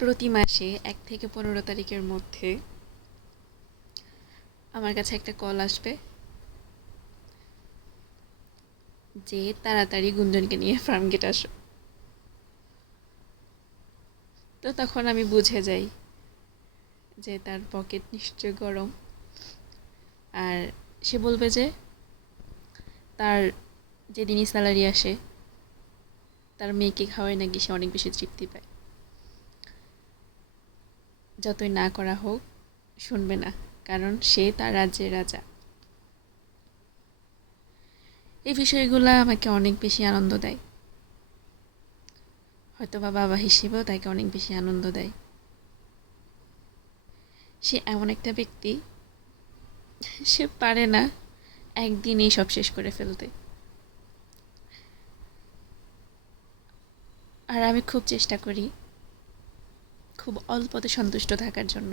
প্রতি মাসে ১ থেকে ১৫ তারিখের মধ্যে আমার কাছে একটা কল আসবে যে তাড়াতাড়ি গুঞ্জনকে নিয়ে ফার্ম গেট আসো। তো তখন আমি বুঝে যাই যে তার পকেট নিশ্চয় গরম, আর সে বলবে যে তার যেদিনই স্যালারি আসে তার মেয়েকে খাওয়ায় নাকি সে অনেক বেশি তৃপ্তি পায়। যতই না করা হোক শুনবে না, কারণ সে তার রাজ্যের রাজা। এই বিষয়গুলো আমাকে অনেক বেশি আনন্দ দেয়, হয়তো বা বাবা হিসেবেও তাকে অনেক বেশি আনন্দ দেয়। সে এমন একটা ব্যক্তি, সে পারে না একদিনেই সব শেষ করে ফেলতে। আর আমি খুব চেষ্টা করি খুব অল্পতে সন্তুষ্ট থাকার জন্য।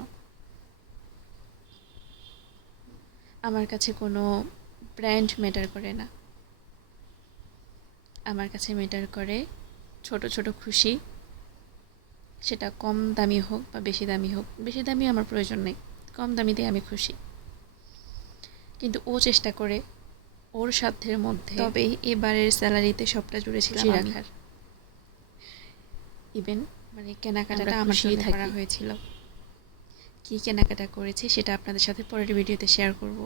আমার কাছে কোনো ব্র্যান্ড ম্যাটার করে না, আমার কাছে ম্যাটার করে ছোট ছোট খুশি, সেটা কম দামি হোক বা বেশি দামি হোক। বেশি দামি আমার প্রয়োজন নেই, কম দামিতে আমি খুশি। কিন্তু ও চেষ্টা করে ওর সাধ্যের মধ্যে, তবেই এবারের স্যালারিতে সবটা জুড়েছিলাম খুশি আমি। রাখার। ইভেন কেনাকাটাটা আমরা আমার খুশিই জন্য থাকি। করা হয়েছিল। কী কেনাকাটা করেছি সেটা আপনাদের সাথে পরের ভিডিওতে শেয়ার করব।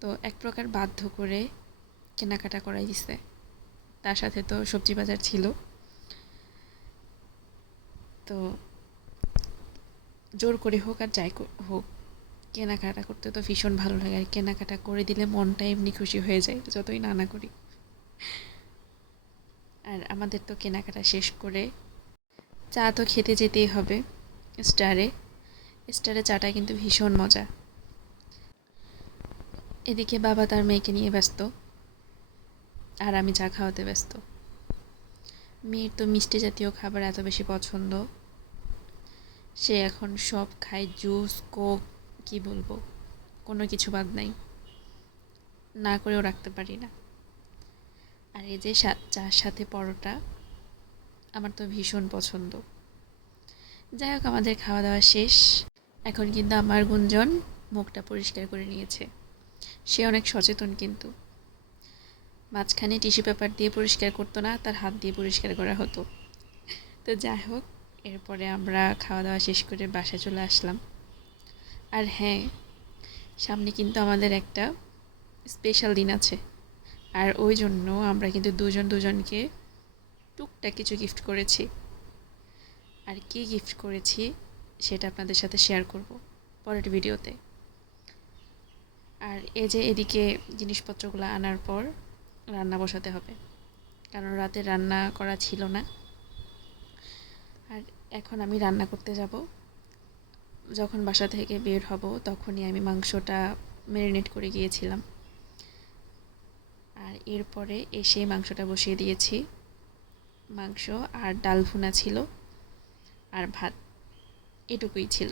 তো এক প্রকার বাধ্য করে কেনাকাটা করাই দিছে, তার সাথে তো সবজি বাজার ছিল। তো জোর করে হোক আর যাই হোক, কেনাকাটা করতে তো ভীষণ ভালো লাগে, আর কেনাকাটা করে দিলে মনটা এমনি খুশি হয়ে যায় যতই না না করি। আর আমাদের তো কেনাকাটা শেষ করে চা তো খেতে যেতেই হবে স্টারে। স্টারে চাটা কিন্তু ভীষণ মজা। এদিকে বাবা তার মেয়েকে নিয়ে ব্যস্ত, আর আমি চা খাওয়াতে ব্যস্ত। মেয়ের তো মিষ্টি জাতীয় খাবার এত বেশি পছন্দ, সে এখন সব খায়, জুস, কোক, কি বলবো, কোনো কিছু বাদ নাই, না করেও রাখতে পারি না। আর এই যে চার সাথে পরোটা, আমার তো ভীষণ পছন্দ। যাই হোক, আমাদের খাওয়া দাওয়া শেষ। এখন কিন্তু আমার গুঞ্জন মুখটা পরিষ্কার করে নিয়েছে। সে অনেক সচেতন, কিন্তু মাঝখানে টিস্যু পেপার দিয়ে পরিষ্কার করতো না, তার হাত দিয়ে পরিষ্কার করা হতো। তো যাই হোক, এরপরে আমরা খাওয়া দাওয়া শেষ করে বাসায় চলে আসলাম। আর হ্যাঁ, সামনে কিন্তু আমাদের একটা স্পেশাল দিন আছে, আর ওই জন্য আমরা কিন্তু দুজন দুজনকে টুকটাক কিছু গিফট করেছি। আর কী গিফট করেছি সেটা আপনাদের সাথে শেয়ার করব পরের ভিডিওতে। আর এই যে এদিকে জিনিসপত্রগুলো আনার পর রান্না বসাতে হবে, কারণ রাতে রান্না করা ছিল না। আর এখন আমি রান্না করতে যাব। যখন বাসা থেকে বের হব তখনই আমি মাংসটা ম্যারিনেট করে গিয়েছিলাম, আর এরপরে এসে মাংসটা বসিয়ে দিয়েছি। মাংস আর ডাল ভুনা ছিল, আর ভাত, এটুকুই ছিল।